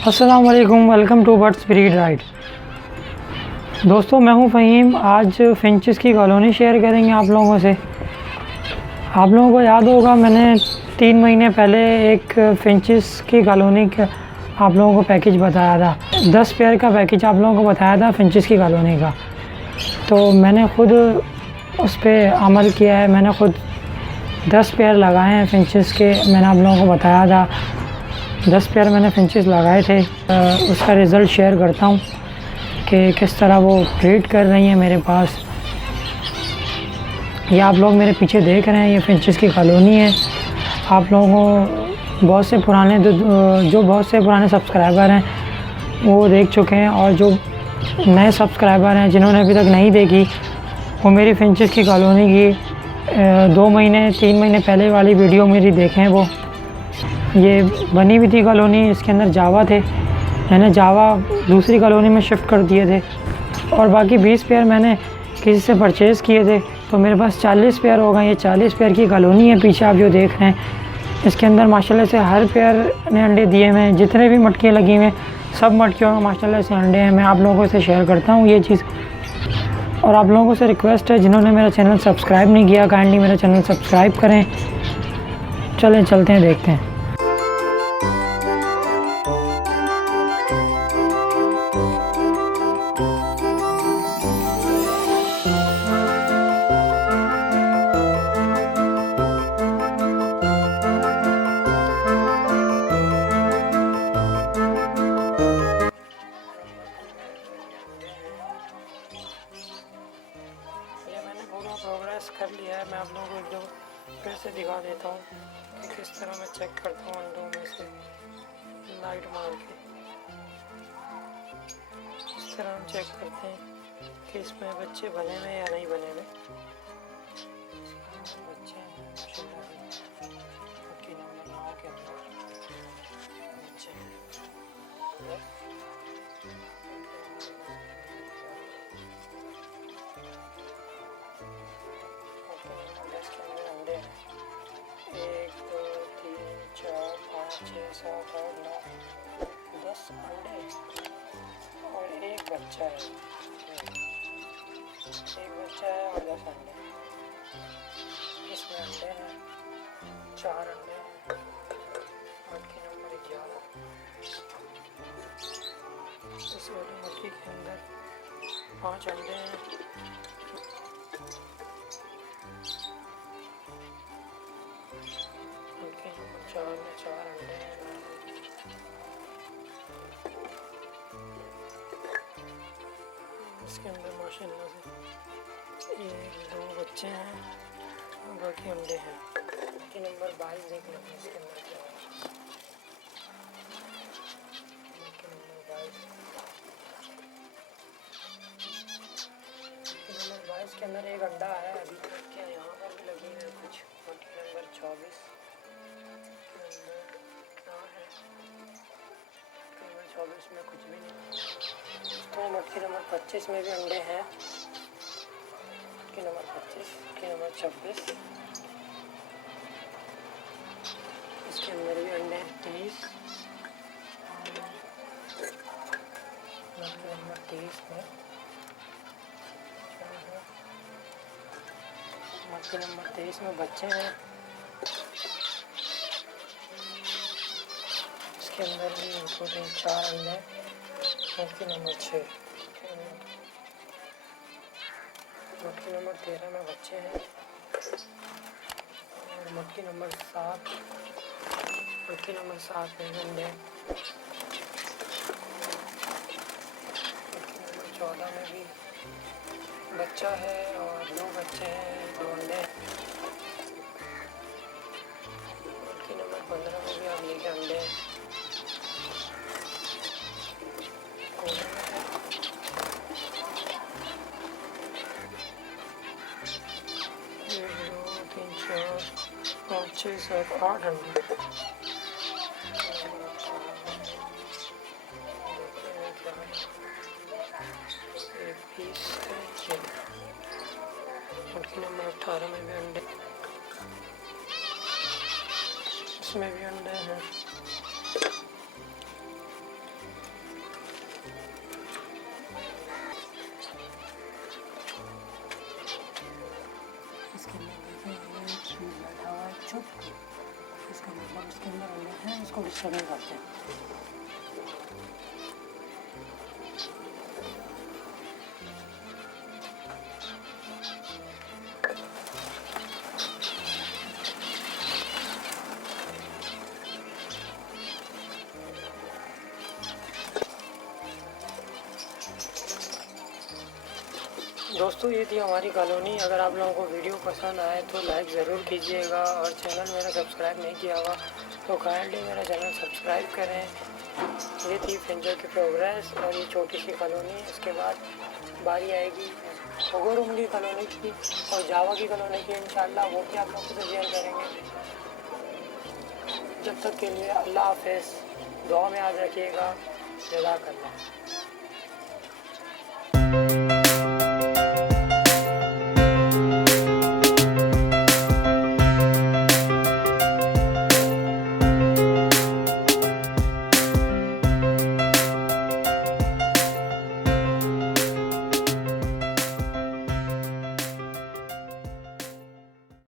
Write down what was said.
अस्सलाम वालेकुम, welcome to birds breed ride. दोस्तों मैं हूं फ़हीम। आज फिंचेस की कॉलोनी शेयर करेंगे आप लोगों से। आप लोगों को याद होगा मैंने 3 महीने पहले एक फिंचेस की कॉलोनी का आप लोगों को पैकेज बताया था। 10 पेयर का पैकेज आप लोगों को बताया था फिंचेस की कॉलोनी का। तो मैंने ख़ुद उस पर अमल किया है। मैंने ख़ुद 10 पेयर लगाए हैं फिंचेस के। मैंने आप लोगों को बताया था 10 पेयर मैंने फिंचेस लगाए थे। उसका रिज़ल्ट शेयर करता हूँ कि किस तरह वो ब्रीड कर रही हैं मेरे पास। ये आप लोग मेरे पीछे देख रहे हैं, ये फिंचेस की कॉलोनी है। आप लोगों को बहुत से पुराने सब्सक्राइबर हैं वो देख चुके हैं, और जो नए सब्सक्राइबर हैं जिन्होंने अभी तक नहीं देखी वो मेरी फिंचेस की कॉलोनी की 2 महीने 3 महीने पहले वाली वीडियो मेरी देखें। वो ये बनी हुई थी कॉलोनी, इसके अंदर जावा थे। मैंने जावा दूसरी कॉलोनी में शिफ्ट कर दिए थे, और बाकी 20 पेयर मैंने किसी से परचेज़ किए थे। तो मेरे पास 40 पेयर हो गए। ये 40 पेयर की कॉलोनी है पीछे आप जो देख रहे हैं। इसके अंदर माशाल्लाह से हर पेयर ने अंडे दिए हुए हैं। जितने भी मटके लगी हुए हैं सब मटकियों में माशाल्लाह से अंडे हैं। मैं आप लोगों से शेयर करता हूँ ये चीज़। और आप लोगों से रिक्वेस्ट है, जिन्होंने मेरा चैनल सब्सक्राइब नहीं किया काइंडली मेरा चैनल सब्सक्राइब करें। चलें चलते हैं, देखते हैं। प्रोग्रेस कर लिया है। मैं आप लोगों को एक दो फिर से दिखा देता हूँ कि किस तरह मैं चेक करता हूँ अंडों में से लाइट मार के। इस तरह हम चेक करते हैं कि इसमें बच्चे बने हुए या नहीं बने हुए। बच्चे हैं नंबर 9 के अंदर बच्चे हैं। अंडे हैं 1 2 3 4 5 6 7 8 9 10 अंडे और एक बच्चा है। एक बच्चा है और 10 अंडे। इसमें अंडे हैं 4 अंडे हैं। मटकी नंबर 11। इस वाली मटकी के अंदर 5 अंडे हैं। मटकी नंबर 4 में 4 अंडे हैं। इसके अंदर माशाल्लाह से 1 2 बच्चे हैं और बाकी अंडे हैं। मटकी नंबर 22 देख लेंगे इसके अंदर क्या है। मटकी नंबर 22 के अंदर एक अंडा है। अभी क्या यहाँ पर भी लगी है कुछ। मटकी नंबर 24 के अंदर क्या है। मटकी नंबर 24 में कुछ भी नहीं। तो मटकी नंबर 25 में भी अंडे हैं। मटकी नंबर 25, मटकी नंबर 26, इसके अंदर भी अंडे हैं 23। मटकी नंबर 23 में मटकी नंबर 23 में बच्चे हैं। इसके अंदर भी 4 अंडे। मटकी नंबर 6। मटकी नंबर 13 में बच्चे हैं। और मटकी नंबर 7 में अंडे। मटकी नंबर 14 में भी बच्चा है और 2 बच्चे हैं, 2 अंडे। मटकी नंबर 15 में भी आगे के अंडे हैं। 1 2 3 4 5 6 7 8 अंडे। मटकी नंबर 18 में भी अंडे। इसमें भी अंडे हैं। इसके अंदर देखिए ये चीज़ बैठा हुआ है चुप, इसका मतलब इसके अंदर अंदर है, इसको डिस्टर्ब नहीं करते। दोस्तों ये थी हमारी कॉलोनी। अगर आप लोगों को वीडियो पसंद आए तो लाइक ज़रूर कीजिएगा, और चैनल मेरा सब्सक्राइब नहीं किया होगा तो काइंडली मेरा चैनल सब्सक्राइब करें। ये थी फिंचर की प्रोग्रेस और ये छोटी सी कॉलोनी। इसके बाद बारी आएगी ओगोरुम की कॉलोनी की और जावा की कॉलोनी की, इंशाल्लाह वो भी आप लोगों से शेयर करेंगे। जब तक के लिए अल्लाह हाफ़िज़, दुआ में याद रखिएगा। जज़ाकल्लाह।